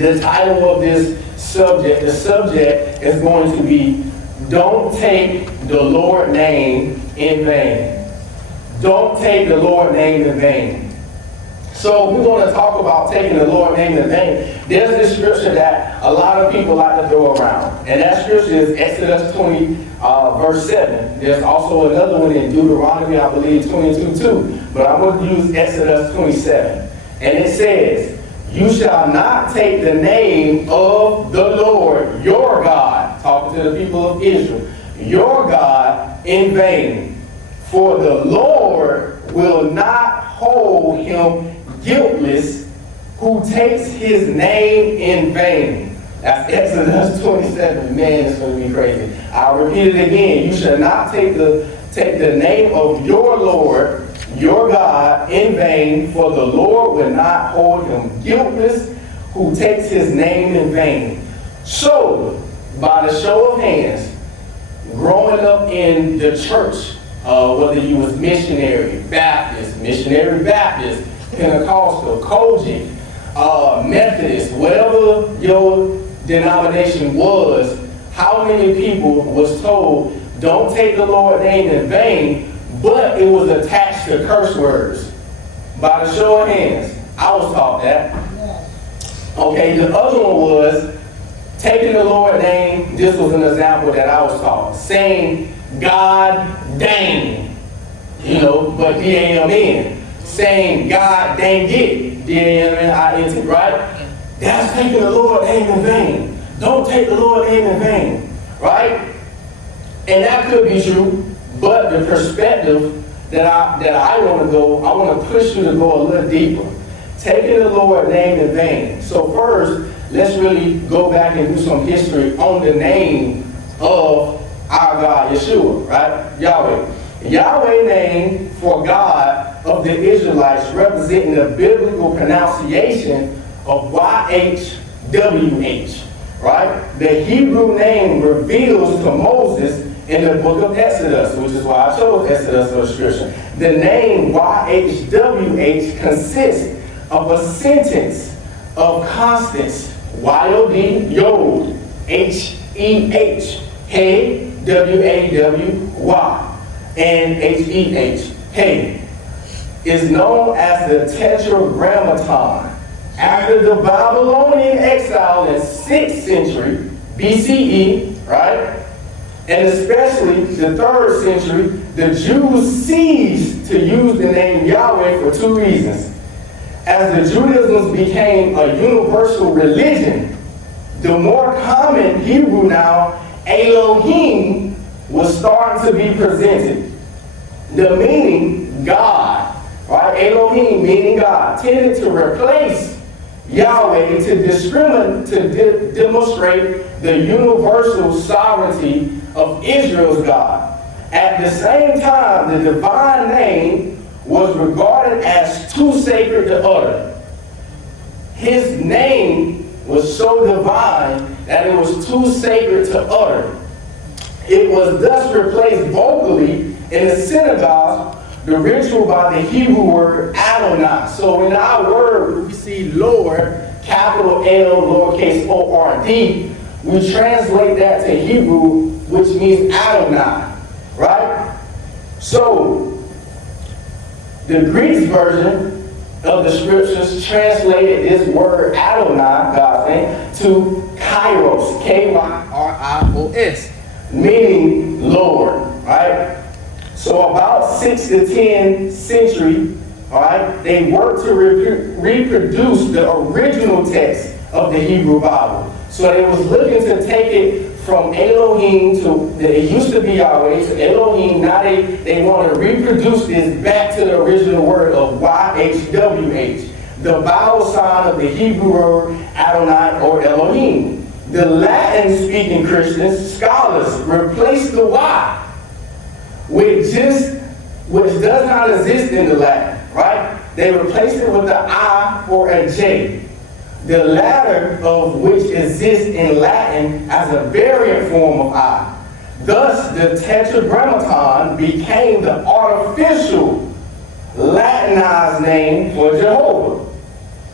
the title of this subject, the subject is going to be, don't take the Lord's name in vain. Don't take the Lord's name in vain. So we're going to talk about taking the Lord's name in vain. There's this scripture that a lot of people like to throw around. And that scripture is Exodus 20, verse 7. There's also another one in Deuteronomy, I believe, 22:2. But I'm going to use Exodus 27. And it says, you shall not take the name of the Lord, your God, talking to the people of Israel, your God in vain. For the Lord will not hold him guiltless who takes his name in vain. That's Exodus 27. Man, it's going to be crazy. I'll repeat it again. You shall not take the name of your Lord, your God, in vain, for the Lord will not hold him guiltless who takes his name in vain. So, by the show of hands, growing up in the church, whether you was missionary Baptist, Pentecostal, Kojic, Methodist, whatever your denomination was, how many people was told, don't take the Lord's name in vain, but it was attached to curse words? By the show of hands, I was taught that. Okay, the other one was taking the Lord's name. This was an example that I was taught. Saying, God dang, but D-A-M-N. Saying, God dang it, D-A-M-N-I-N-T, right? That's taking the Lord's name in vain. Don't take the Lord's name in vain, right? And that could be true, but the perspective that I want to go, I want to push you to go a little deeper. Taking the Lord's name in vain. So first, let's really go back and do some history on the name of our God, Yeshua, right? Yahweh. Yahweh name for God of the Israelites, representing the biblical pronunciation of YHWH, right? The Hebrew name reveals to Moses in the book of Exodus, which is why I chose Exodus illustration. The name YHWH consists of a sentence of constants, Y-O-D, Yod, H-E-H, Hey, W-A-W-Y, and H-E-H, Hey, is known as the Tetragrammaton. After the Babylonian exile in 6th century BCE, right? And especially the 3rd century, the Jews ceased to use the name Yahweh for 2 reasons. As the Judaism became a universal religion, the more common Hebrew now, Elohim, was starting to be presented. The meaning God, right? Elohim meaning God, tended to replace Yahweh to demonstrate the universal sovereignty of Israel's God. At the same time, the divine name was regarded as too sacred to utter. His name was so divine that it was too sacred to utter. It was thus replaced vocally in the synagogue, the ritual by the Hebrew word Adonai. So in our word, we see Lord, capital L, lowercase O-R-D. We translate that to Hebrew, which means Adonai, right? So the Greek version of the scriptures translated this word Adonai, God's name, to Kairos, K-Y-R-I-O-S, meaning Lord, right? So about 6th to 10th century, all right, they worked to reproduce the original text of the Hebrew Bible. So they was looking to take it from Elohim to, it used to be Yahweh, to Elohim. Now they want to reproduce this back to the original word of YHWH, the vowel sign of the Hebrew word Adonai or Elohim. The Latin-speaking Christians, scholars, replaced the Y, which does not exist in the Latin, right? They replaced it with the I or a J. The latter of which exists in Latin as a variant form of I. Thus, the Tetragrammaton became the artificial Latinized name for Jehovah.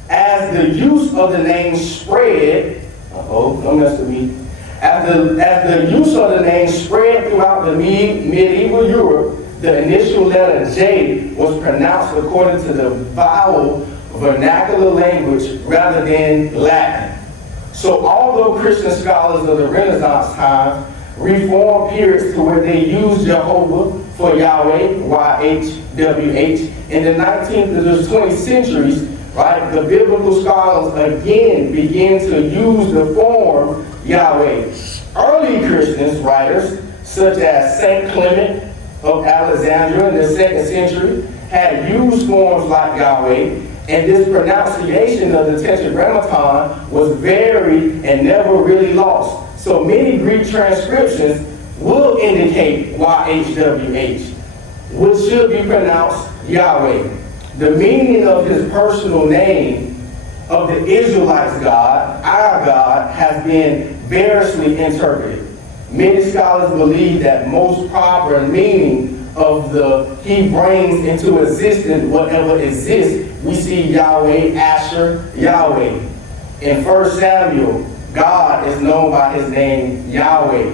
As the use of the name spread, don't mess with me. As the use of the name spread throughout the medieval Europe, the initial letter J was pronounced according to the vowel vernacular language rather than Latin. So although Christian scholars of the Renaissance time reformed periods to where they used Jehovah for Yahweh, YHWH, in the 19th to the 20th centuries, right, the biblical scholars again began to use the form Yahweh. Early Christians writers, such as Saint Clement of Alexandria in the 2nd century, had used forms like Yahweh, and this pronunciation of the Tetragrammaton was varied and never really lost. So many Greek transcriptions will indicate YHWH, which should be pronounced Yahweh. The meaning of his personal name of the Israelites' God, our God, has been variously interpreted. Many scholars believe that most proper meaning of the he brings into existence whatever exists. We see Yahweh, Asher, Yahweh. In 1 Samuel, God is known by his name Yahweh.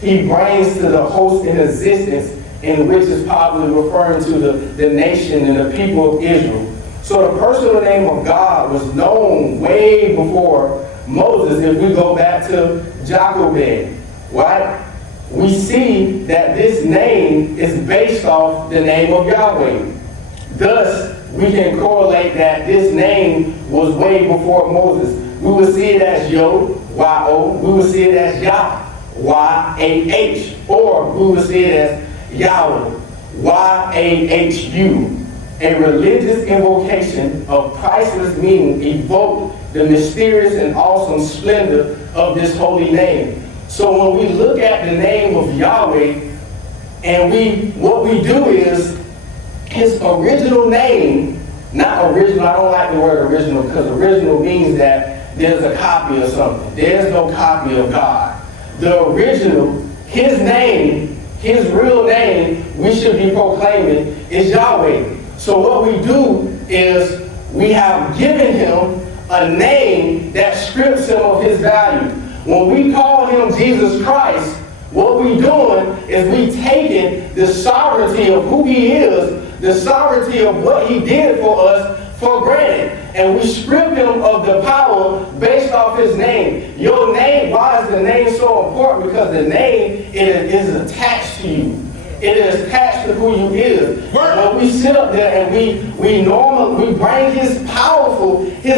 He brings to the host in existence, in which is probably referring to the nation and the people of Israel. So the personal name of God was known way before Moses. If we go back to Jochebed, right? We see that this name is based off the name of Yahweh. Thus, we can correlate that this name was way before Moses. We will see it as Yo, Y-O. We will see it as Yah, Y-A-H. Or we will see it as Yahweh, Y-A-H-U. A religious invocation of priceless meaning evoked the mysterious and awesome splendor of this holy name. So when we look at the name of Yahweh, and what we do is, his original name, not original, I don't like the word original, because original means that there's a copy of something. There's no copy of God. The original, his name, his real name, we should be proclaiming is Yahweh. So what we do is we have given him a name that strips him of his value. When we call him Jesus Christ, what we're doing is we taking the sovereignty of who he is, the sovereignty of what he did for us, for granted. And we strip him of the power based off his name. Your name, why is the name so important? Because the name is attached to you. It is attached to who you is. When we sit up there and we bring his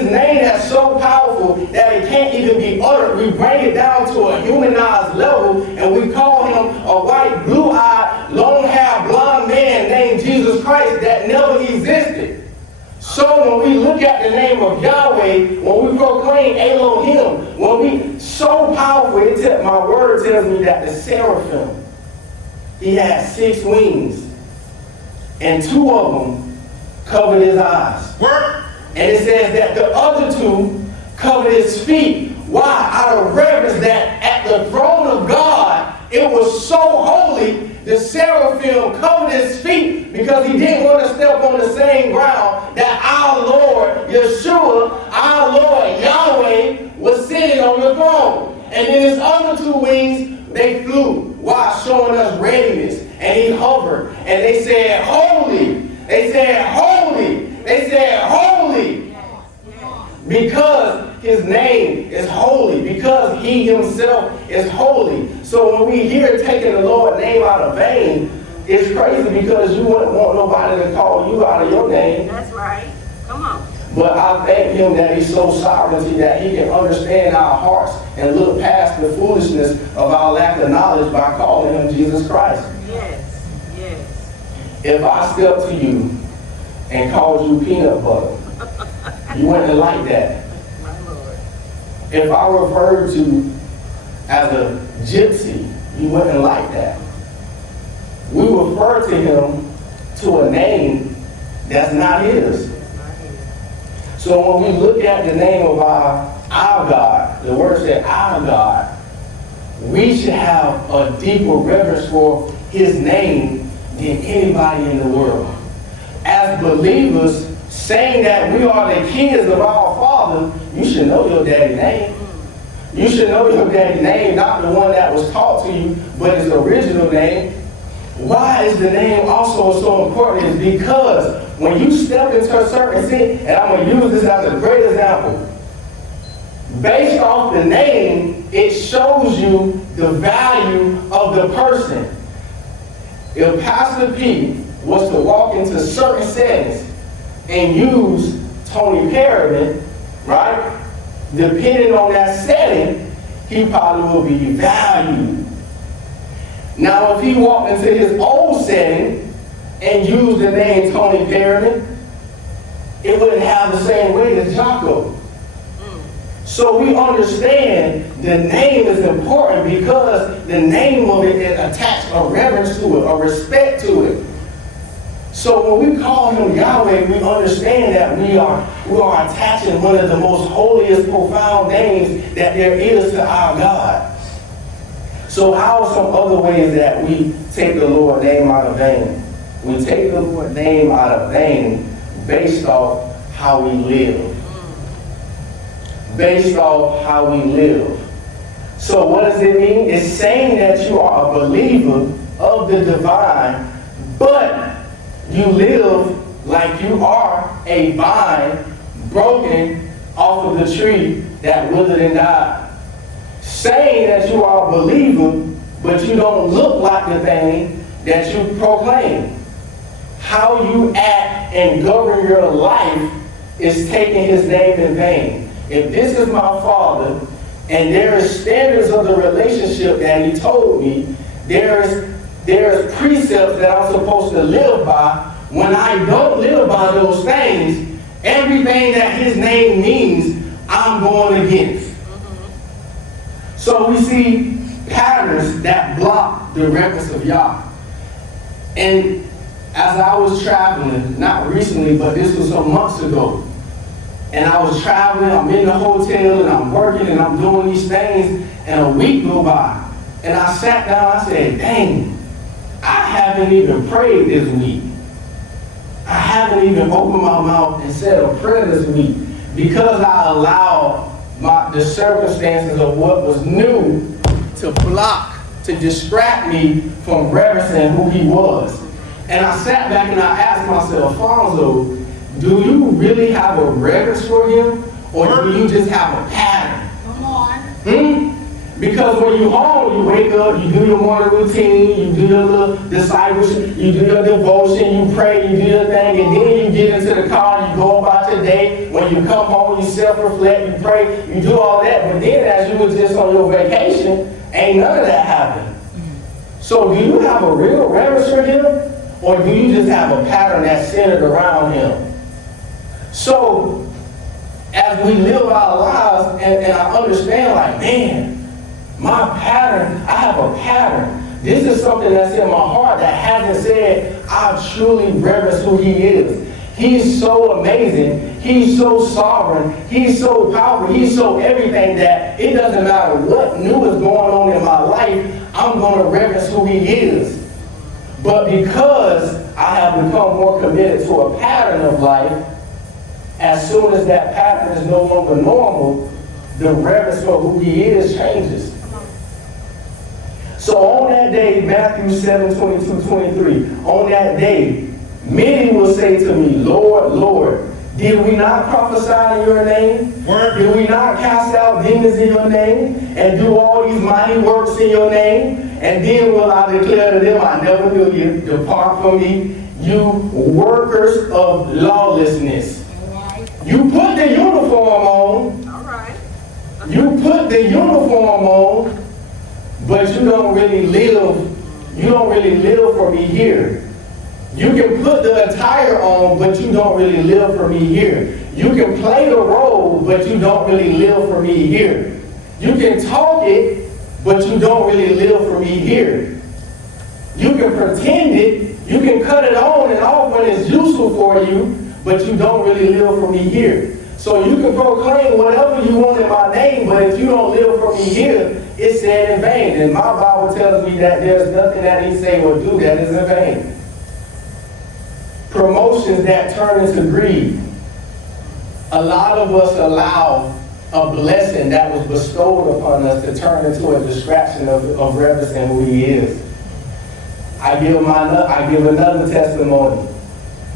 name that's so powerful that it can't even be uttered. We bring it down to a humanized level and we call him a white, blue-eyed, long-haired, blonde man named Jesus Christ that never existed. So when we look at the name of Yahweh, when we proclaim Elohim, so powerful, my word tells me that the seraphim, he had 6 wings, and 2 of them covered his eyes. And it says that the other 2 covered his feet. Why? Out of reverence that at the throne of God, it was so holy, the seraphim covered his feet because he didn't want to step on the same ground that our Lord, Yeshua, our Lord, Yahweh, was sitting on the throne. And then his other 2 wings, they flew while showing us readiness. And he hovered. And they said, holy. They said, holy. They said, holy. Because his name is holy. Because he himself is holy. So when we hear taking the Lord's name out of vain, it's crazy because you wouldn't want nobody to call you out of your name. That's right. Come on. But I thank him that he's so sovereignty that he can understand our hearts and look past the foolishness of our lack of knowledge by calling him Jesus Christ. Yes, yes. If I stepped to you and called you peanut butter, you wouldn't like that. My Lord. If I referred to you as a gypsy, you wouldn't like that. We refer to him to a name that's not his. So when we look at the name of our God, the word said our God, we should have a deeper reverence for his name than anybody in the world. As believers, saying that we are the kids of our father, you should know your daddy's name. You should know your daddy's name, not the one that was taught to you, but his original name. Why is the name also so important? Is because when you step into a certain sin, and I'm going to use this as a great example, based off the name, it shows you the value of the person. If Pastor P was to walk into certain settings and use Tony Perriman, right? Depending on that setting, he probably will be valued. Now, if he walked into his old setting and used the name Tony Perriman, it wouldn't have the same weight as Jocko. So we understand the name is important because the name of it attached a reverence to it, a respect to it. So when we call him Yahweh, we understand that we are attaching one of the most holiest, profound names that there is to our God. So how are some other ways that we take the Lord's name out of vain? We take the Lord's name out of vain based off how we live. Based off how we live. So what does it mean? It's saying that you are a believer of the divine, but you live like you are a vine broken off of the tree that withered and died. Saying that you are a believer, but you don't look like the thing that you proclaim. How you act and govern your life is taking his name in vain. If this is my father, and there is standards of the relationship that he told me, there's precepts that I'm supposed to live by. When I don't live by those things, everything that his name means, I'm going against. So we see patterns that block the reverence of Yah. And as I was traveling, not recently, but this was some months ago, and I was traveling, I'm in the hotel, and I'm working, and I'm doing these things, and a week go by. And I sat down, I said, dang, I haven't even prayed this week. I haven't even opened my mouth and said a prayer this week because I allowed the circumstances of what was new to block, to distract me from reverencing who he was. And I sat back and I asked myself, Alfonso, do you really have a reverence for him, or do you just have a pattern? Come on. Because when you're home, you wake up, you do your morning routine, you do your little discipleship, you do your devotion, you pray, you do your thing, and then you get into the car, you go about your day. When you come home, you self-reflect, you pray, you do all that. But then as you were just on your vacation, ain't none of that happened. So do you have a real reverence for him, or do you just have a pattern that's centered around him? So, as we live our lives, and I understand, like, man, my pattern, I have a pattern. This is something that's in my heart that hasn't said, I truly reverence who he is. He's so amazing. He's so sovereign. He's so powerful. He's so everything that it doesn't matter what new is going on in my life, I'm going to reverence who he is. But because I have become more committed to a pattern of life, as soon as that pattern is no longer normal, the reverence for who he is changes. So on that day, Matthew 7:22-23, on that day, many will say to me, Lord, Lord, did we not prophesy in your name? Did we not cast out demons in your name? And do all these mighty works in your name? And then will I declare to them, I never knew you. Depart from me, you workers of lawlessness. You put the uniform on. All right. You put the uniform on, but you don't really live. You don't really live for me here. You can put the attire on, but you don't really live for me here. You can play the role, but you don't really live for me here. You can talk it, but you don't really live for me here. You can pretend it. You can cut it on and off when it's useful for you, but you don't really live for me here. So you can proclaim whatever you want in my name, but if you don't live for me here, it's said in vain. And my Bible tells me that there's nothing that he say or do that is in vain. Promotions that turn into greed. A lot of us allow a blessing that was bestowed upon us to turn into a distraction of reverencing who he is. I give another testimony.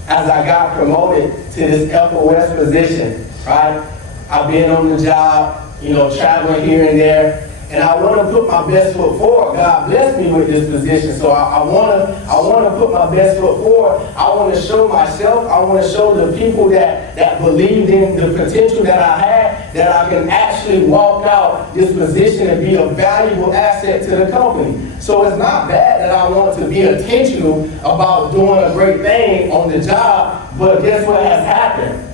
As I got promoted to this FOS position, right? I've been on the job, traveling here and there, and I want to put my best foot forward. God blessed me with this position, so I want to put my best foot forward. I want to show myself. I want to show the people that believed in the potential that I had, that I can actually walk out this position and be a valuable asset to the company. So it's not bad that I want to be intentional about doing a great thing on the job, but guess what has happened?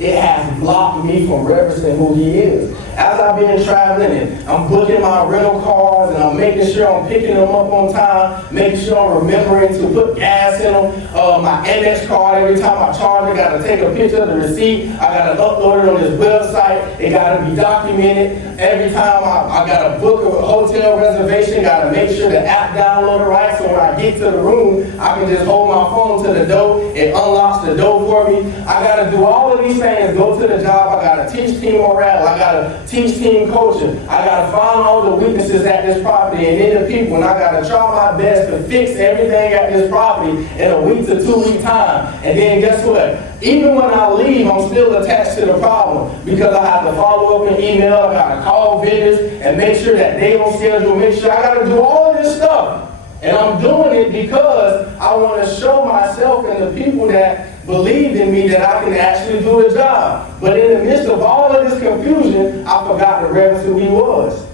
It has blocked me from reverencing who he is. As I've been traveling and I'm booking my rental cars and I'm making sure I'm picking them up on time, making sure I'm remembering to put gas in them. My Amex card, every time I charge, I got to take a picture of the receipt. I got to upload it on this website. It got to be documented. Every time I got to book a hotel reservation, got to make sure the app downloaded right, so when I get to the room, I can just hold my phone to the door. It unlocks the door for me. I got to do all of these things, go to the job. I got to teach team morale. I got to teach team coaching. I got to find all the weaknesses at this property and in the people, and I got to try my best to fix everything at this property in a week to 2 week time. And then guess what? Even when I leave, I'm still attached to the problem because I have to follow up an email, I got to call vendors and make sure that they on schedule, make sure I got to do all of this stuff. And I'm doing it because I want to show myself and the people that believed in me that I can actually do the job. But in the midst of all of this confusion, I forgot to reverence who he was.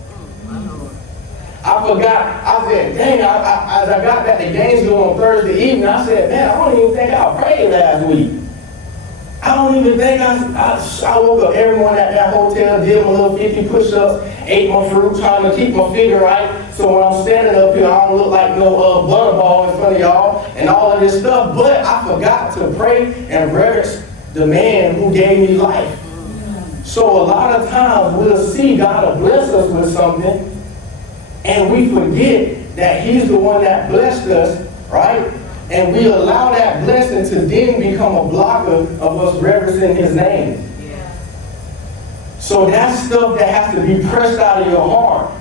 I forgot. I said, dang, as I got back, the games go on Thursday evening, I said, man, I don't even think I prayed last week. I don't even think I woke up every morning at that hotel, did my little 50 push-ups, ate my fruit, trying to keep my figure right. So when I'm standing up here, I don't look like no butterball in front of y'all and all of this stuff. But I forgot to pray and reverence the man who gave me life. So a lot of times we'll see God will bless us with something, and we forget that he's the one that blessed us, right? And we allow that blessing to then become a blocker of us reverencing his name. Yeah. So that's stuff that has to be pressed out of your heart.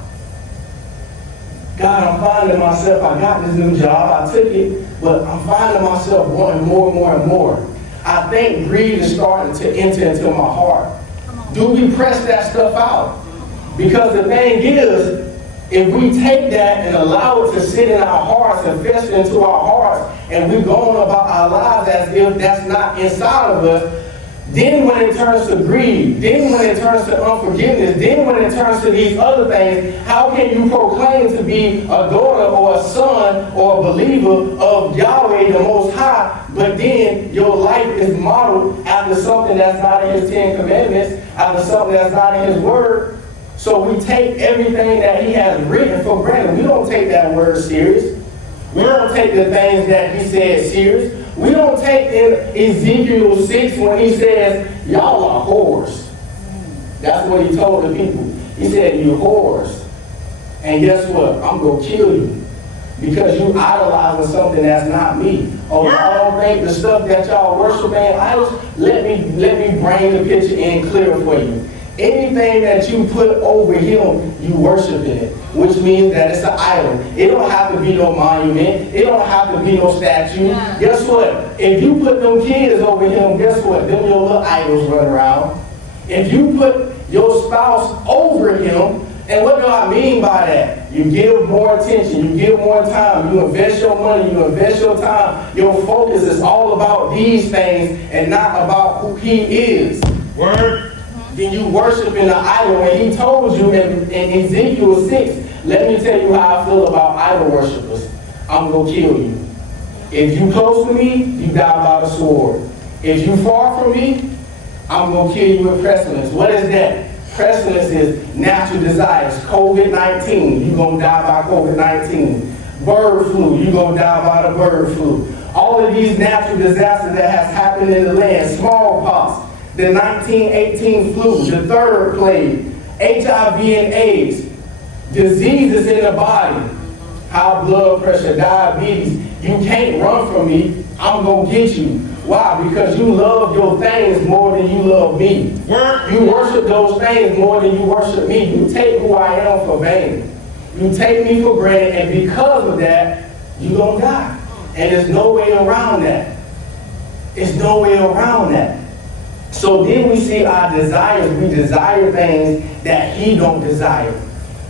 God, I'm finding myself, I got this new job, I took it, but I'm finding myself wanting more and more and more. I think greed is starting to enter into my heart. Do we press that stuff out? Because the thing is, if we take that and allow it to sit in our hearts and fester into our hearts, and we go on about our lives as if that's not inside of us, then when it turns to greed, then when it turns to unforgiveness, then when it turns to these other things, how can you proclaim to be a daughter or a son or a believer of Yahweh the Most High, but then your life is modeled after something that's not in his 10 commandments, after something that's not in his word? So we take everything that he has written for granted. We don't take that word serious. We don't take the things that he said serious. We don't take in Ezekiel 6 when he says, y'all are whores. That's what he told the people. He said, you whores. And guess what? I'm going to kill you because you idolizing something that's not me. Oh, y'all don't think the stuff that y'all worship in idols? Let me bring the picture in clear for you. Anything that you put over him, you worship in it, which means that it's an idol. It don't have to be no monument. It don't have to be no statue. Yeah. Guess what? If you put them kids over him, guess what? Them your little idols run around. If you put your spouse over him, and what do I mean by that? You give more attention, you give more time, you invest your money, you invest your time. Your focus is all about these things and not about who he is. Word. Then you worship in the idol. And he told you in Ezekiel 6, let me tell you how I feel about idol worshipers. I'm going to kill you. If you close to me, you die by the sword. If you far from me, I'm going to kill you with pestilence. What is that? Pestilence is natural desires. COVID-19, you're going to die by COVID-19. Bird flu, you're going to die by the bird flu. All of these natural disasters that has happened in the land, smallpox, the 1918 flu, the third plague, HIV and AIDS, diseases in the body, high blood pressure, diabetes. You can't run from me. I'm going to get you. Why? Because you love your things more than you love me. You worship those things more than you worship me. You take who I am for vain. You take me for granted, and because of that, you're going to die. And there's no way around that. There's no way around that. So then we see our desires. We desire things that he don't desire.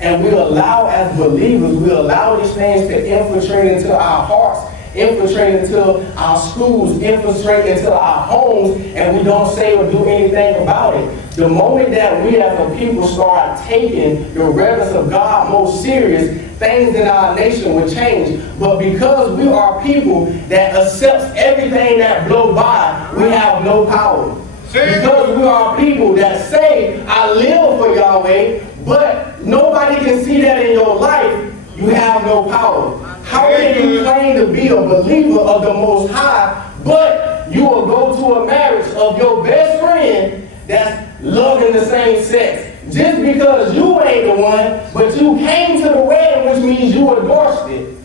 And we allow, as believers, we allow these things to infiltrate into our hearts, infiltrate into our schools, infiltrate into our homes, and we don't say or do anything about it. The moment that we as a people start taking the reverence of God most serious, things in our nation will change. But because we are people that accepts everything that blow by, we have no power. Because we are people that say, I live for Yahweh, but nobody can see that in your life, you have no power. How can you claim to be a believer of the Most High, but you will go to a marriage of your best friend that's loving the same sex? Just because you ain't the one, but you came to the wedding, which means you endorsed it.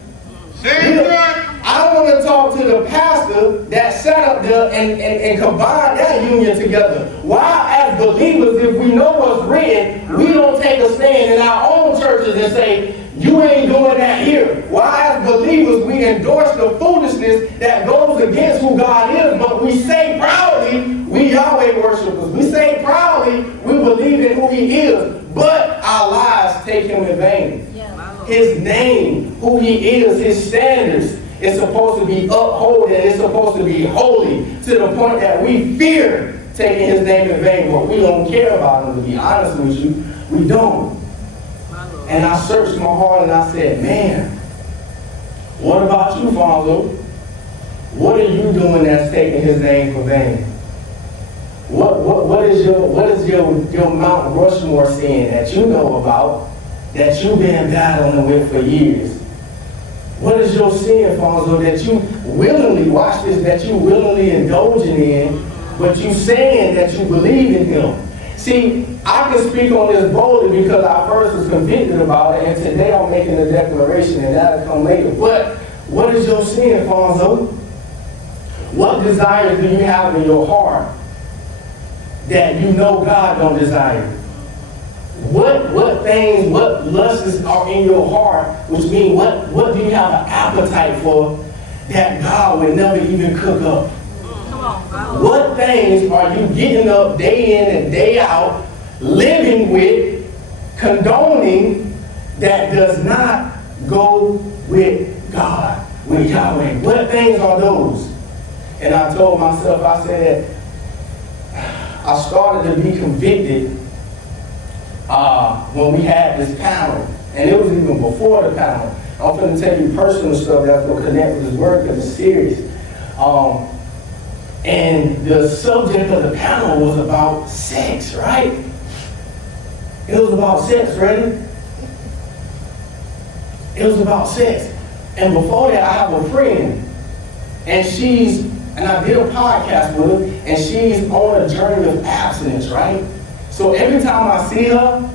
I want to talk to the pastor that sat up there and combined that union together. Why, as believers, if we know what's written, we don't take a stand in our own churches and say, you ain't doing that here. Why, as believers, we endorse the foolishness that goes against who God is, but we say proudly, we Yahweh worshipers. We say proudly, we believe in who he is, but our lives take him in vain. His name, who he is, his standards, is supposed to be upheld, and it's supposed to be holy, to the point that we fear taking his name in vain, but we don't care about him, to be honest with you. We don't. And I searched my heart and I said, man, what about you, Fonzo? What are you doing that's taking his name for vain? What is your Mount Rushmore sin that you know about, that you've been battling with for years? What is your sin, Fonzo, that you willingly, watch this, that you willingly indulging in, but you saying that you believe in him? See, I can speak on this boldly because I first was convicted about it, and today I'm making a declaration, and that'll come later. But what is your sin, Fonzo? What desires do you have in your heart that you know God don't desire? What things, what lusts are in your heart, which means what do you have an appetite for that God would never even cook up? What things are you getting up day in and day out, living with, condoning, that does not go with God, with Yahweh? What things are those? And I told myself, I said, I started to be convicted when we had this panel. And it was even before the panel. I'm going to tell you personal stuff that's going to connect with this word because it's serious. And the subject of the panel was about sex, right? It was about sex, ready? It was about sex. And before that, I have a friend. And I did a podcast with her, and she's on a journey of abstinence, right? So every time I see her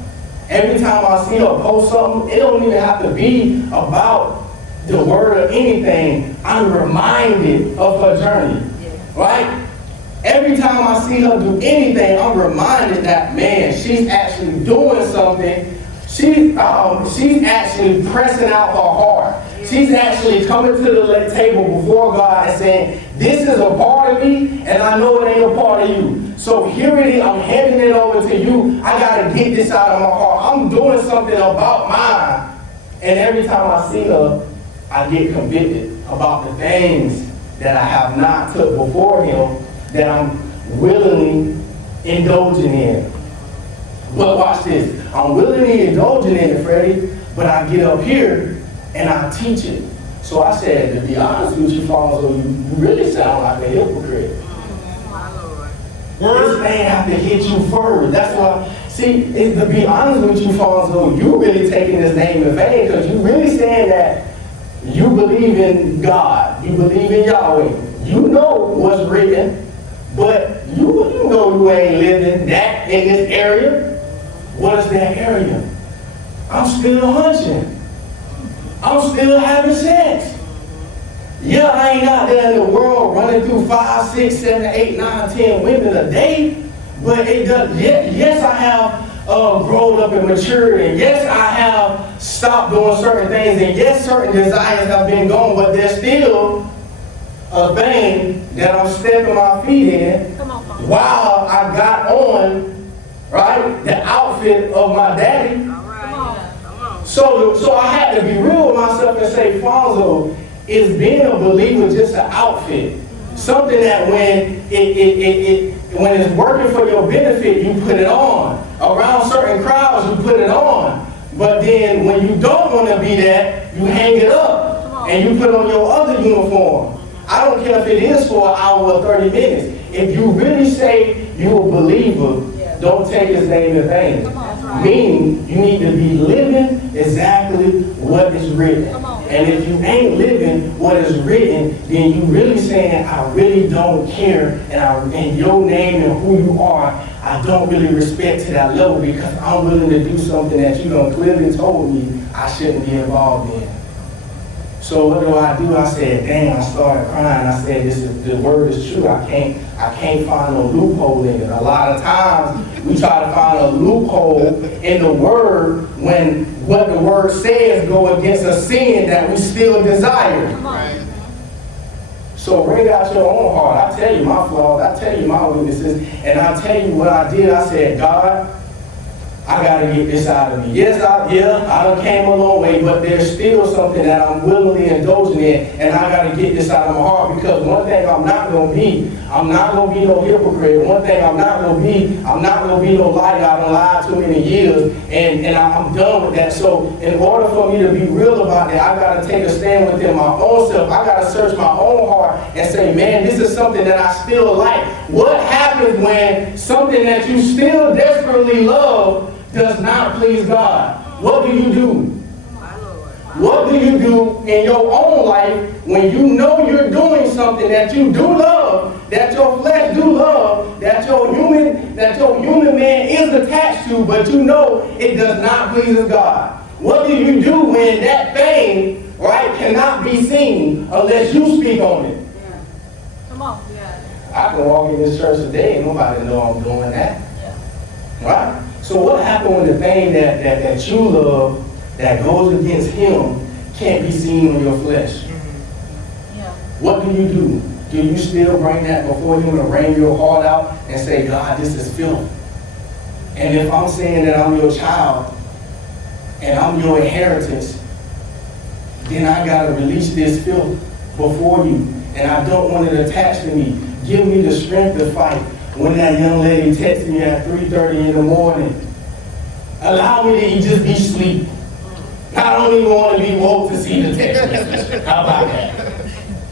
post something, it don't even have to be about the word or anything. I'm reminded of her journey. Right? Every time I see her do anything, I'm reminded that, man, she's actually doing something. She's actually pressing out her heart. She's actually coming to the table before God and saying, this is a part of me, and I know it ain't a part of you. So here it is, I'm handing it over to you. I got to get this out of my heart. I'm doing something about mine. And every time I see her, I get convicted about the things that I have not took before him, that I'm willingly indulging in. But watch this. I'm willingly indulging in it, Freddie, but I get up here and I teach it. So I said, to be honest with you, Fonzo, you really sound like a hypocrite. This thing have to hit you first. That's why, see, to be honest with you, Fonzo, you really taking his name in vain, because you really saying that you believe in God. You believe in Yahweh. You know what's written, but you know you ain't living that in this area. What is that area? I'm still hunching. I'm still having sex. Yeah, I ain't out there in the world running through 5, 6, 7, 8, 9, 10 women a day. But it does, yes, I have grown up and matured. And yes, I have stopped doing certain things. And yes, certain desires have been gone. But there's still a thing that I'm stepping my feet in while I got on, right, the outfit of my daddy. So I had to be real with myself and say, Fonzo, is being a believer just an outfit? Something that when when it's working for your benefit, you put it on. Around certain crowds, you put it on. But then when you don't want to be that, you hang it up and you put on your other uniform. I don't care if it is for an hour or 30 minutes. If you really say you're a believer, don't take his name in vain. Meaning, you need to be living exactly what is written. And if you ain't living what is written, then you really saying, I really don't care, and your name and who you are, I don't really respect to that level because I'm willing to do something that you done clearly told me I shouldn't be involved in. So what do? I said, dang, I started crying. I said, the word is true. I can't find no loophole in it. A lot of times we try to find a loophole in the word when what the word says go against a sin that we still desire. Right. So bring out your own heart. I tell you my flaws. I tell you my weaknesses. And I tell you what I did. I said, God, I got to get this out of me. Yes, I done came a long way, but there's still something that I'm willingly indulging in, and I got to get this out of my heart because one thing I'm not going to be no hypocrite. One thing I'm not going to be no liar. I done lied too many years, and I'm done with that. So in order for me to be real about that, I got to take a stand within my own self. I got to search my own heart and say, man, this is something that I still like. What happens when something that you still desperately love does not please God? What do you do? What do you do in your own life when you know you're doing something that you do love, that your flesh do love, that your human man is attached to, but you know it does not please God? What do you do when that thing, right, cannot be seen unless you speak on it? Yeah. Come on. Yeah. I can walk in this church today and nobody know I'm doing that. Yeah. Right? So what happened when the thing that you love that goes against him can't be seen on your flesh? Yeah. What do you do? Do you still bring that before him and wring your heart out and say, God, this is filth? And if I'm saying that I'm your child and I'm your inheritance, then I got to release this filth before you. And I don't want it attached to me. Give me the strength to fight. When that young lady texted me at 3:30 in the morning, allow me to just be asleep. I don't even want to be woke to see the text message. How about that?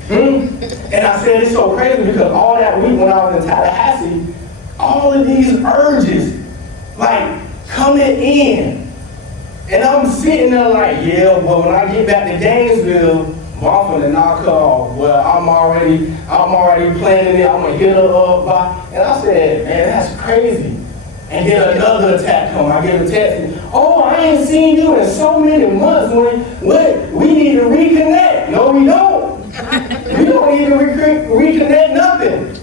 And I said it's so crazy because all that week when I was in Tallahassee, all of these urges, like coming in. And I'm sitting there like, yeah, but when I get back to Gainesville, I'm finna knock her off. Well, I'm already planning it. I'm gonna hit her up. And I said, man, that's crazy. And then another attack come. I get a text. Oh, I ain't seen you in so many months. We need to reconnect. No, we don't. We don't need to reconnect nothing.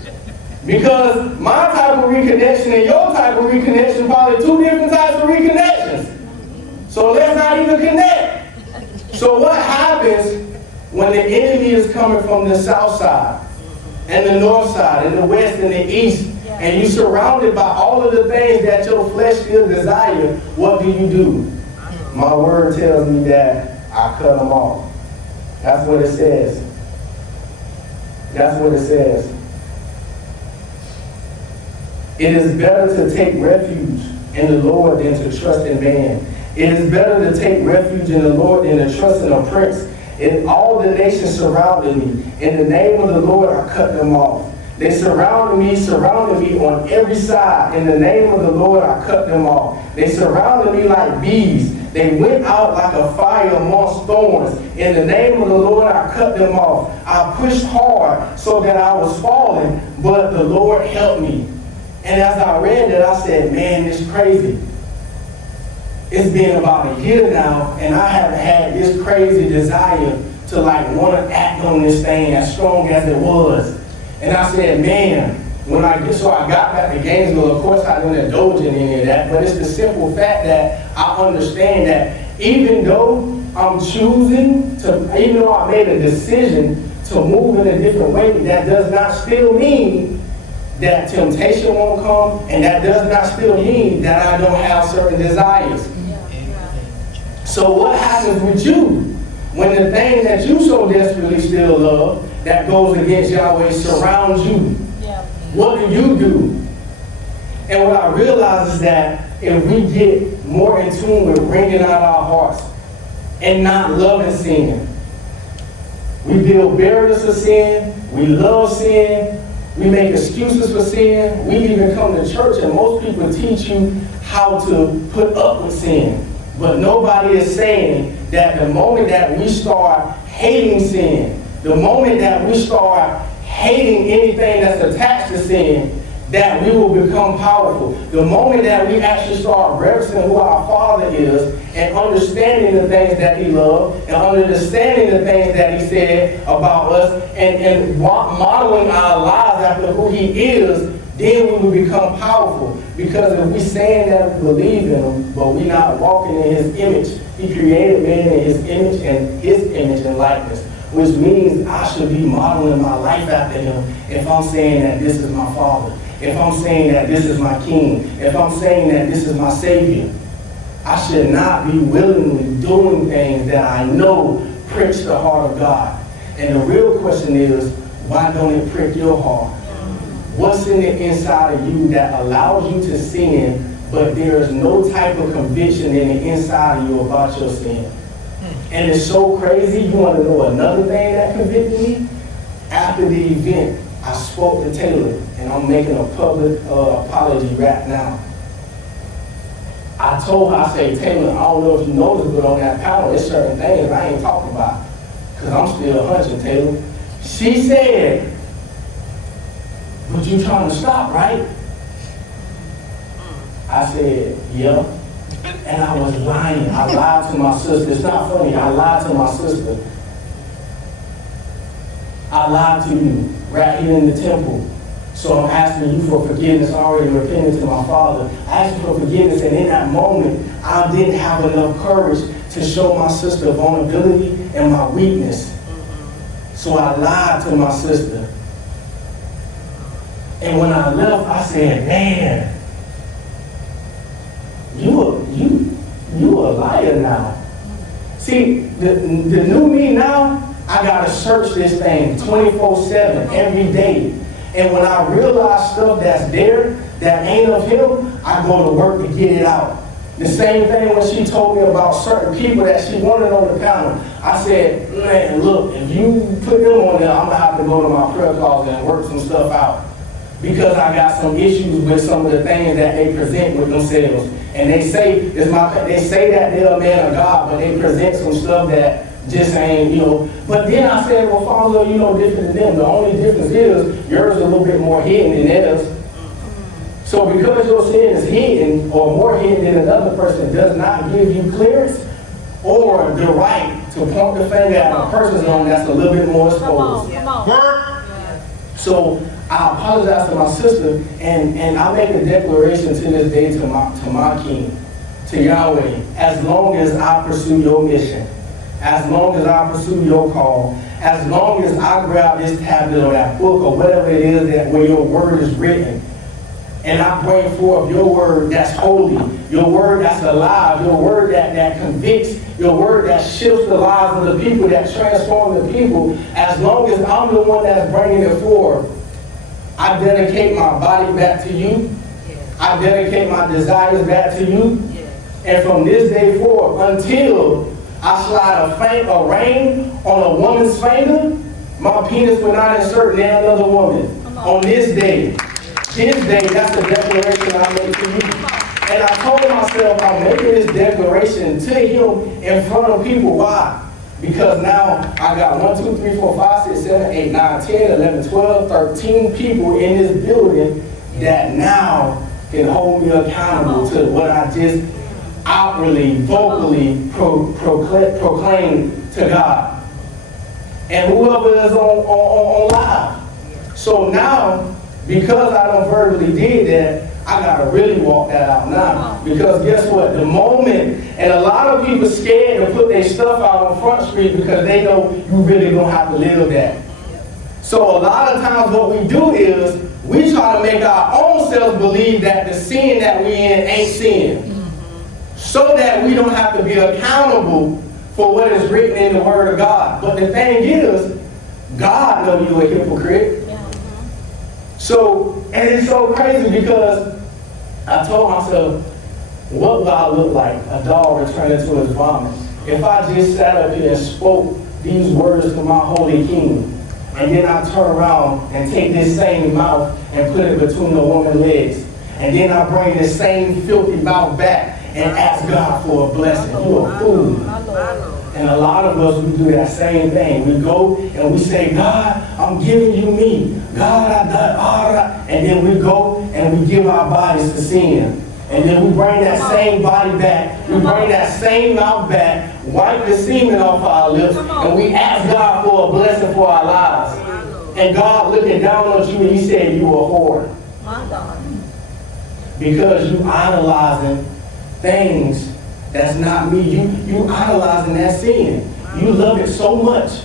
Because my type of reconnection and your type of reconnection probably two different types of reconnections. So let's not even connect. So what happens when the enemy is coming from the south side and the north side and the west and the east, and you're surrounded by all of the things that your flesh still desire? What do? My word tells me that I cut them off. That's what it says. That's what it says. It is better to take refuge in the Lord than to trust in man. It is better to take refuge in the Lord than to trust in a prince. And all the nations surrounded me. In the name of the Lord, I cut them off. They surrounded me on every side. In the name of the Lord, I cut them off. They surrounded me like bees. They went out like a fire amongst thorns. In the name of the Lord, I cut them off. I pushed hard so that I was falling, but the Lord helped me. And as I read that, I said, man, it's crazy. It's been about a year now, and I haven't had this crazy desire to like want to act on this thing as strong as it was. And I said, man, so I got back to Gainesville, of course I didn't indulge in any of that, but it's the simple fact that I understand that even though even though I made a decision to move in a different way, that does not still mean that temptation won't come, and that does not still mean that I don't have certain desires. So what happens with you when the thing that you so desperately still love that goes against Yahweh surrounds you? What do? And what I realize is that if we get more in tune with bringing out our hearts and not loving sin, we build barriers for sin, we love sin, we make excuses for sin, we even come to church and most people teach you how to put up with sin. But nobody is saying that the moment that we start hating sin, the moment that we start hating anything that's attached to sin, that we will become powerful. The moment that we actually start reverencing who our Father is and understanding the things that He loves and understanding the things that He said about us and modeling our lives after who He is, then we will become powerful. Because if we saying that we believe in Him, but we're not walking in His image, He created man in His image and likeness, which means I should be modeling my life after Him if I'm saying that this is my Father, if I'm saying that this is my King, if I'm saying that this is my Savior. I should not be willingly doing things that I know pricks the heart of God. And the real question is, why don't it prick your heart? What's in the inside of you that allows you to sin, but there is no type of conviction in the inside of you about your sin? And it's so crazy. You want to know another thing that convicted me? After the event, I spoke to Taylor, and I'm making a public apology right now. I told her, I said, Taylor, I don't know if you know this, but on that panel, there's certain things I ain't talking about, because I'm still hunching, Taylor. She said, but you trying to stop, right? I said, yeah. And I was lying. I lied to my sister. It's not funny. I lied to my sister. I lied to you right here in the temple. So I'm asking you for forgiveness. I already repented to my Father. I asked you for forgiveness, and in that moment, I didn't have enough courage to show my sister vulnerability and my weakness. So I lied to my sister. And when I left, I said, man, you a liar now. See, the new me now, I gotta search this thing 24/7 every day. And when I realize stuff that's there that ain't of Him, I go to work to get it out. The same thing when she told me about certain people that she wanted on the panel. I said, man, look, if you put them on there, I'm gonna have to go to my prayer closet and work some stuff out. Because I got some issues with some of the things that they present with themselves. And they say that they're a man of God, but they present some stuff that just ain't, But then I said, well, Father, different than them. The only difference is yours is a little bit more hidden than theirs. So because your sin is hidden or more hidden than another person does not give you clearance or the right to point the finger at a person's own that's a little bit more exposed. Come on. So I apologize to my sister, and I make a declaration to this day to my King, to Yahweh, as long as I pursue your mission, as long as I pursue your call, as long as I grab this tablet or that book or whatever it is that where your word is written, and I bring forth your word that's holy, your word that's alive, your word that convicts, your word that shifts the lives of the people, that transforms the people, as long as I'm the one that's bringing it forth, I dedicate my body back to you. Yes. I dedicate my desires back to you. Yes. And from this day forward, until I slide a ring on a woman's finger, my penis will not insert in another woman. On this day, that's the declaration I make to you. And I told myself I'm making this declaration to Him in front of people. Why? Because now I got 1, 2, 3, 4, 5, 6, 7, 8, 9, 10, 11, 12, 13 people in this building that now can hold me accountable to what I just outwardly, vocally proclaim to God. and whoever is on live. So now, because I done verbally did that, I gotta really walk that out now. Because guess what? The moment, and a lot of people scared to put their stuff out on Front Street because they know you really gonna have to live that. So a lot of times what we do is we try to make our own selves believe that the sin that we in ain't sin. So that we don't have to be accountable for what is written in the Word of God. But the thing is, God knows you're a hypocrite. So, and it's so crazy because I told myself, what would I look like, a dog returning to his vomit, if I just sat up here and spoke these words to my holy king, and then I turn around and take this same mouth and put it between the woman's legs, and then I bring this same filthy mouth back and ask God for a blessing. You're a fool. And a lot of us, we do that same thing. We go and we say, God, I'm giving you me. God, I got all right. And then we go and we give our bodies to sin. And then we bring that same body back. We bring that same mouth back, wipe the semen off our lips, and we ask God for a blessing for our lives. And God looking down on you and he said, you a whore. Because you idolizing things that's not me. You idolizing that sin. You love it so much.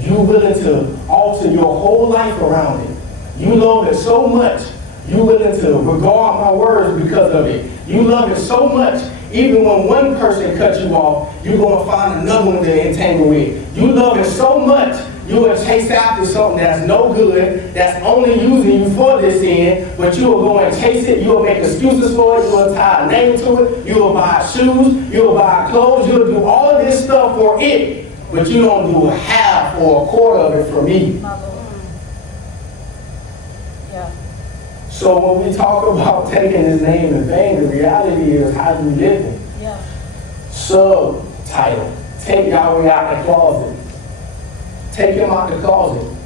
You're willing to alter your whole life around it. You love it so much. You're willing to regard my words because of it. You love it so much. Even when one person cuts you off, you're going to find another one to entangle with. You love it so much. You will chase after something that's no good, that's only using you for this end, but you will go and chase it, you will make excuses for it, you will tie a name to it, you will buy shoes, you will buy clothes, you will do all of this stuff for it, but you don't do a half or a quarter of it for me. Yeah. So when we talk about taking his name in vain, the reality is how you living. Yeah. Subtitle, take Yahweh out the closet. Take him out the closet.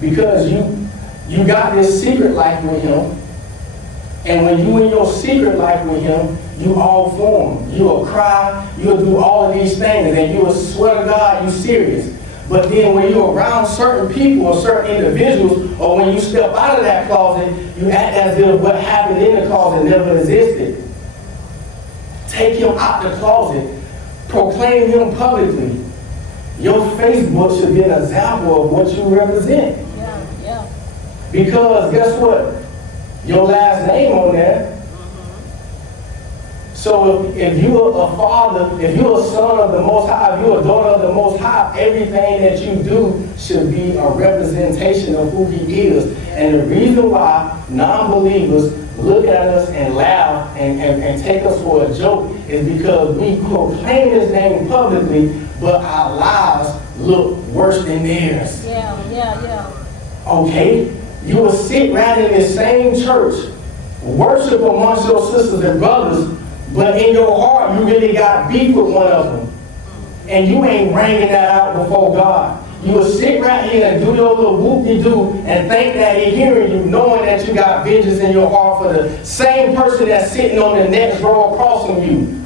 Because you got this secret life with him. And when you in your secret life with him, you all for him. You'll cry, you'll do all of these things, and you'll swear to God you serious. But then when you're around certain people or certain individuals, or when you step out of that closet, you act as if what happened in the closet never existed. Take him out the closet. Proclaim him publicly. Your Facebook should be an example of what you represent. Yeah. Because guess what? Your last name on there. So if you're a father, if you're a son of the Most High, if you're a daughter of the Most High, everything that you do should be a representation of who he is. And the reason why non-believers look at us and laugh and take us for a joke is because we proclaim his name publicly, but our lives look worse than theirs. Yeah. Okay? You will sit right in this same church, worship amongst your sisters and brothers, but in your heart you really got beef with one of them. And you ain't bringing that out before God. You will sit right here and do your little whoop-de-doo and think that he's hearing you, knowing that you got vengeance in your heart for the same person that's sitting on the next row across from you.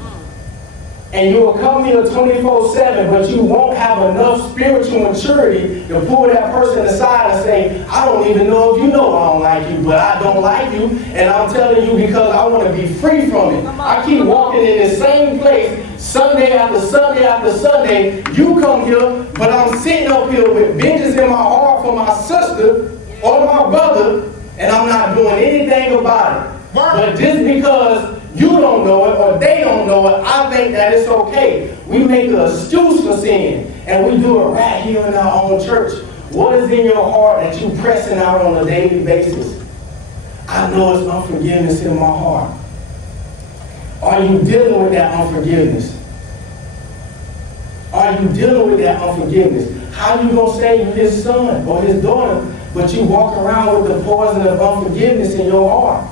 And you will come here 24/7, but you won't have enough spiritual maturity to pull that person aside and say, I don't even know if you know I don't like you, but I don't like you, and I'm telling you because I want to be free from it. I keep walking in the same place Sunday after Sunday after Sunday. You come here, but I'm sitting up here with vengeance in my heart for my sister or my brother, and I'm not doing anything about it. But just because you don't know it or they don't know it, I think that it's okay. We make an excuse for sin, and we do it right here in our own church. What is in your heart that you pressing out on a daily basis? I know it's unforgiveness in my heart. Are you dealing with that unforgiveness? Are you dealing with that unforgiveness? How you gonna say you his son or his daughter, but you walk around with the poison of unforgiveness in your heart?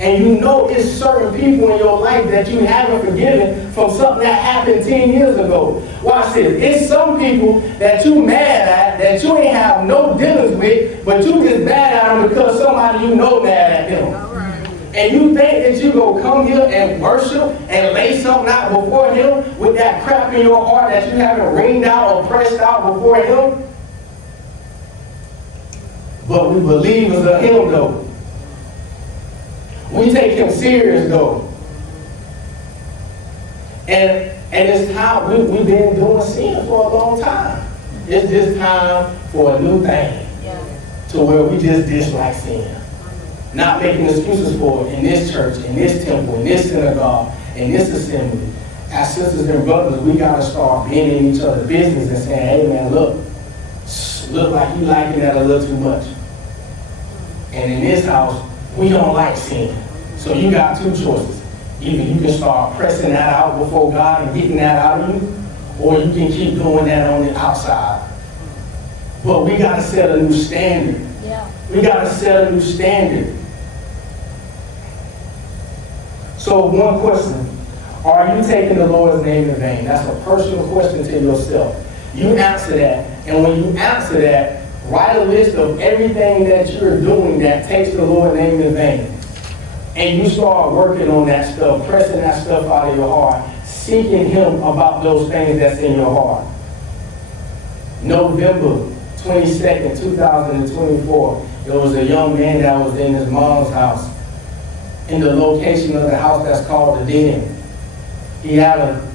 And you know it's certain people in your life that you haven't forgiven from something that happened 10 years ago. Watch this. It's some people that you mad at, that you ain't have no dealings with, but you just mad at them because somebody you know mad at them. And you think that you gonna come here and worship and lay something out before him with that crap in your heart that you haven't wringed out or pressed out before him? but we believers of him though. We take him serious though. And it's time, we've been doing sin for a long time. It's just time for a new thing. Yeah. To where we just dislike sin. Not making excuses for it in this church, in this temple, in this synagogue, in this assembly. As sisters and brothers, we got to start being in each other's business and saying, hey man, look like you liking that a little too much. And in this house, we don't like sin. So you got two choices. Either you can start pressing that out before God and getting that out of you, or you can keep doing that on the outside. But we got to set a new standard. Yeah. We got to set a new standard. So one question, are you taking the Lord's name in vain? That's a personal question to yourself. You answer that, and when you answer that, write a list of everything that you're doing that takes the Lord's name in vain. And you start working on that stuff, pressing that stuff out of your heart, seeking him about those things that's in your heart. November 22nd, 2024, there was a young man that was in his mom's house, in the location of the house that's called the Den. He had a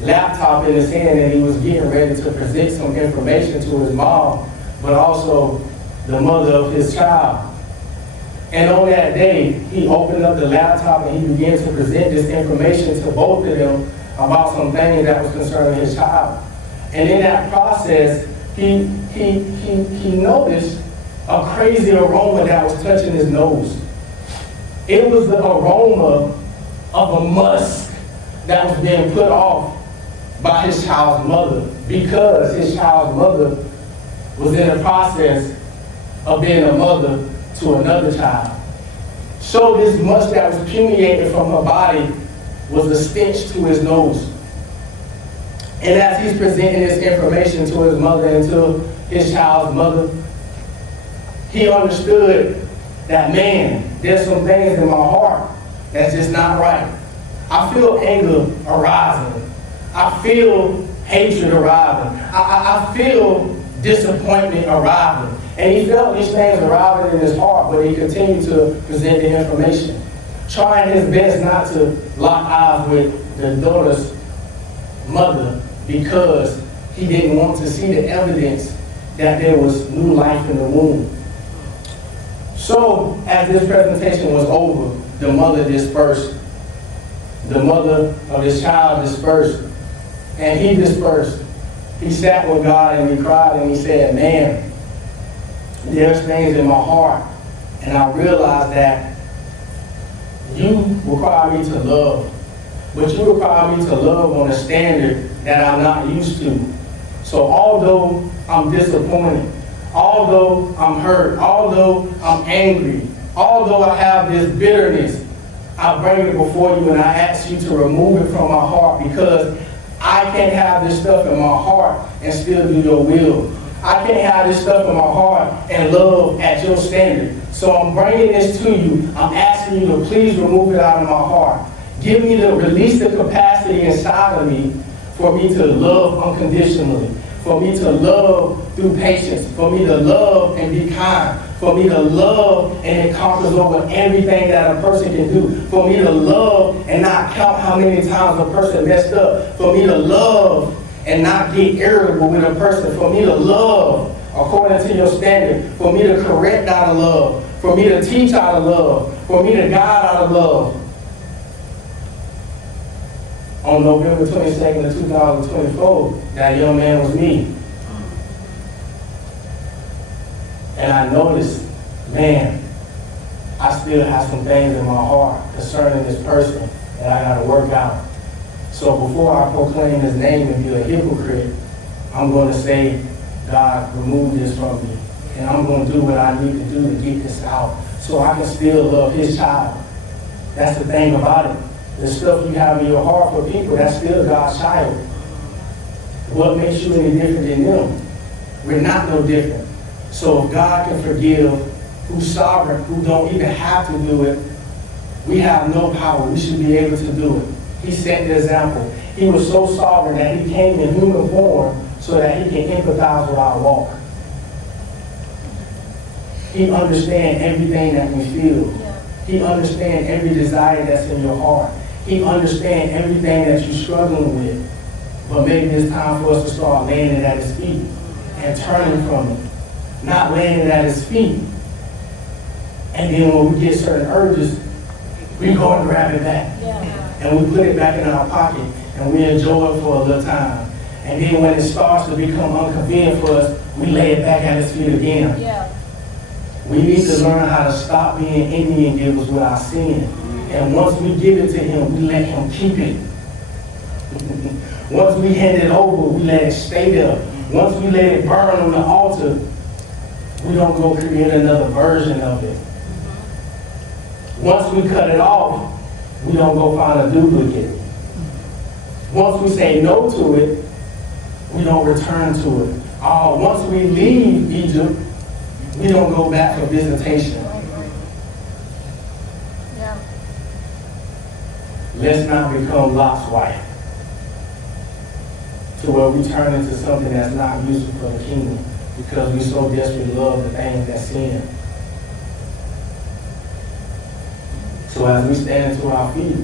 laptop in his hand and he was getting ready to present some information to his mom, but also the mother of his child. And on that day, he opened up the laptop and he began to present this information to both of them about some things that was concerning his child. And in that process, he noticed a crazy aroma that was touching his nose. It was the aroma of a musk that was being put off by his child's mother, because his child's mother was in the process of being a mother to another child. So this musk that was permeating from her body was a stench to his nose. And as he's presenting this information to his mother and to his child's mother, he understood that, man, there's some things in my heart that's just not right. I feel anger arising. I feel hatred arising. I feel disappointment arriving. And he felt these things arriving in his heart, but he continued to present the information, trying his best not to lock eyes with the daughter's mother, because he didn't want to see the evidence that there was new life in the womb. So, as this presentation was over, the mother dispersed. The mother of his child dispersed. And he dispersed. He sat with God and he cried and he said, man, there's things in my heart, and I realized that you require me to love, but you require me to love on a standard that I'm not used to. So although I'm disappointed, although I'm hurt, although I'm angry, although I have this bitterness, I bring it before you and I ask you to remove it from my heart, because I can't have this stuff in my heart and still do your will. I can't have this stuff in my heart and love at your standard. So I'm bringing this to you. I'm asking you to please remove it out of my heart. Give me release the capacity inside of me for me to love unconditionally, for me to love through patience, for me to love and be kind, for me to love and it conquers over everything that a person can do, for me to love and not count how many times a person messed up, for me to love and not get irritable with a person, for me to love according to your standard, for me to correct out of love, for me to teach out of love, for me to guide out of love. On November 22nd of 2024, that young man was me. And I noticed, man, I still have some things in my heart concerning this person that I got to work out. So before I proclaim his name and be a hypocrite, I'm going to say, God, remove this from me. And I'm going to do what I need to do to get this out so I can still love his child. That's the thing about it. The stuff you have in your heart for people, that's still God's child. What makes you any different than them? We're not no different. So if God can forgive, who's sovereign, who don't even have to do it, we have no power. We should be able to do it. He set the example. He was so sovereign that he came in human form so that he can empathize with our walk. He understands everything that we feel. Yeah. He understands every desire that's in your heart. He understands everything that you're struggling with. But maybe it's time for us to start laying it at his feet and turning from it. Not laying it at his feet. And then when we get certain urges, we go and grab it back. Yeah. And we put it back in our pocket and we enjoy it for a little time. And then when it starts to become inconvenient for us, we lay it back at his feet again. Yeah. We need to learn how to stop being Indian givers with our sin. And once we give it to him, we let him keep it. Once we hand it over, we let it stay there. Once we let it burn on the altar, we don't go create another version of it. Once we cut it off, we don't go find a duplicate. Once we say no to it, we don't return to it. Once we leave Egypt, we don't go back for visitation. Yeah. Let's not become Lot's wife, to where we turn into something that's not useful for the kingdom because we so desperately love the things that's sin. So as we stand into our feet,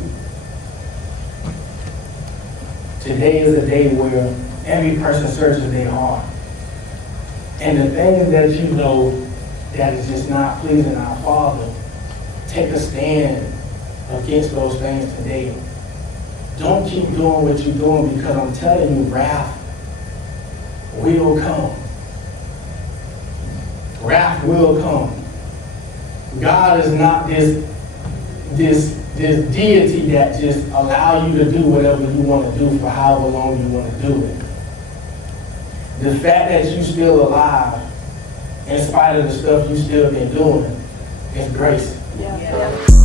today is a day where every person searches their heart. And the things that you know that is just not pleasing our Father, take a stand against those things today. Don't keep doing what you're doing because I'm telling you, wrath will come. Wrath will come. God is not this deity that just allow you to do whatever you want to do for however long you want to do it. The fact that you're still alive, in spite of the stuff you still been doing, is grace. Yeah.